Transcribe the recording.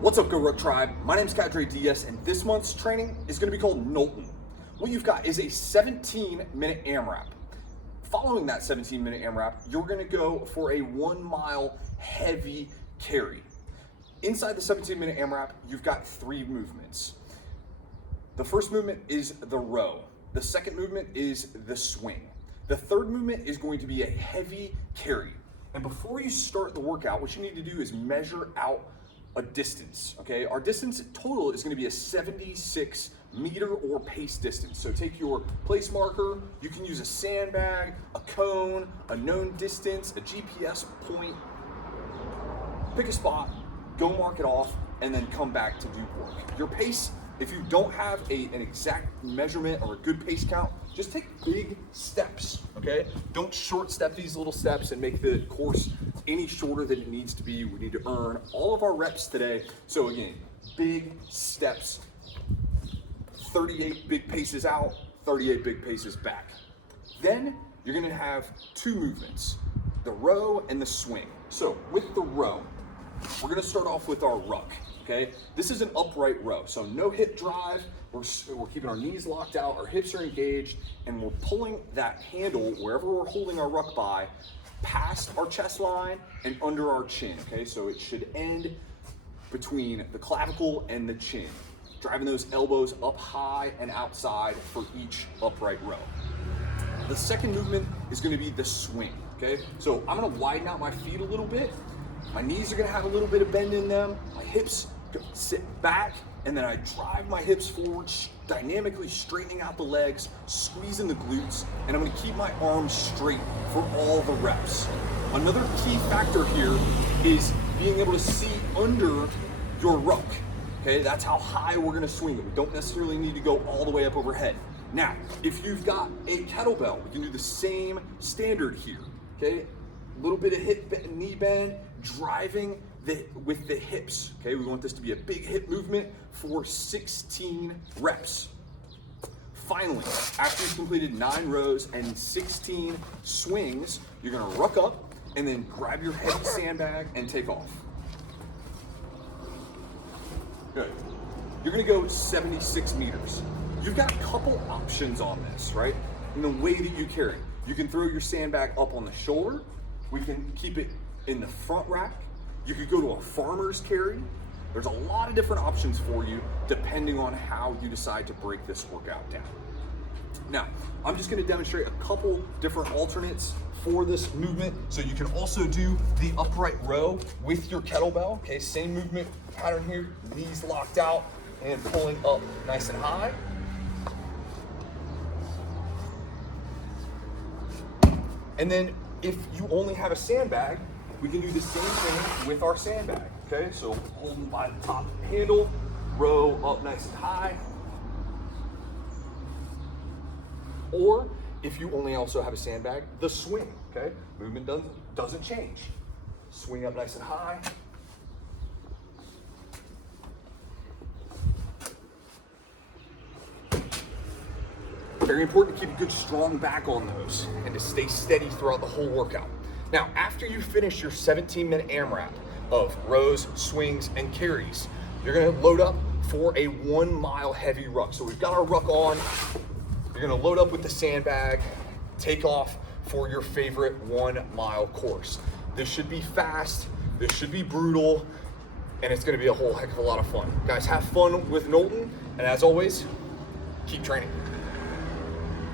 What's up, GORUCK tribe? My name is Kadre DS, and this month's training is going to be called KNOWLTON. What you've got is a 17-minute AMRAP. Following that 17-minute AMRAP, you're going to go for a 1 mile heavy carry. Inside the 17-minute AMRAP, you've got 3 movements. The first movement is the row. The second movement is the swing. The third movement is going to be a heavy carry. And before you start the workout, what you need to do is measure out a distance, okay? Our distance total is gonna be a 76 meter or pace distance. So take your place marker, you can use a sandbag, a cone, a known distance, a GPS point. Pick a spot, go mark it off, and then come back to do work. Your pace, if you don't have an exact measurement or a good pace count, just take big steps, okay? Don't short step these little steps and make the course any shorter than it needs to be. We need to earn all of our reps today. So again, big steps, 38 big paces out, 38 big paces back. Then you're gonna have 2 movements, the row and the swing. So with the row, we're gonna start off with our ruck, okay? This is an upright row, so no hip drive. We're keeping our knees locked out, our hips are engaged, and we're pulling that handle, wherever we're holding our ruck by, past our chest line and under our chin, okay? So it should end between the clavicle and the chin, driving those elbows up high and outside for each upright row. The second movement is gonna be the swing, okay? So I'm gonna widen out my feet a little bit. My knees are gonna have a little bit of bend in them. My hips sit back, and then I drive my hips forward, dynamically straightening out the legs, squeezing the glutes, and I'm gonna keep my arms straight for all the reps. Another key factor here is being able to see under your ruck, okay? That's how high we're gonna swing it. We don't necessarily need to go all the way up overhead. Now, if you've got a kettlebell, we can do the same standard here, okay? A little bit of hip and knee bend, driving with the hips, okay? We want this to be a big hip movement for 16 reps. Finally, after you've completed 9 rows and 16 swings, you're gonna ruck up and then grab your heavy sandbag and take off. Good. You're gonna go 76 meters. You've got a couple options on this, right? In the way that you carry. You can throw your sandbag up on the shoulder. We can keep it in the front rack. You could go to a farmer's carry. There's a lot of different options for you depending on how you decide to break this workout down. Now, I'm just gonna demonstrate a couple different alternates for this movement. So you can also do the upright row with your kettlebell, okay? Same movement pattern here, knees locked out and pulling up nice and high. And then if you only have a sandbag, we can do the same thing with our sandbag, okay? So holding by the top handle, row up nice and high. Or if you only also have a sandbag, the swing, okay? Movement doesn't change. Swing up nice and high. Very important to keep a good strong back on those and to stay steady throughout the whole workout. Now, after you finish your 17-minute AMRAP of rows, swings, and carries, you're gonna load up for a 1 mile heavy ruck. So we've got our ruck on, you're gonna load up with the sandbag, take off for your favorite 1 mile course. This should be fast, this should be brutal, and it's gonna be a whole heck of a lot of fun. Guys, have fun with KNOWLTON, and as always, keep training.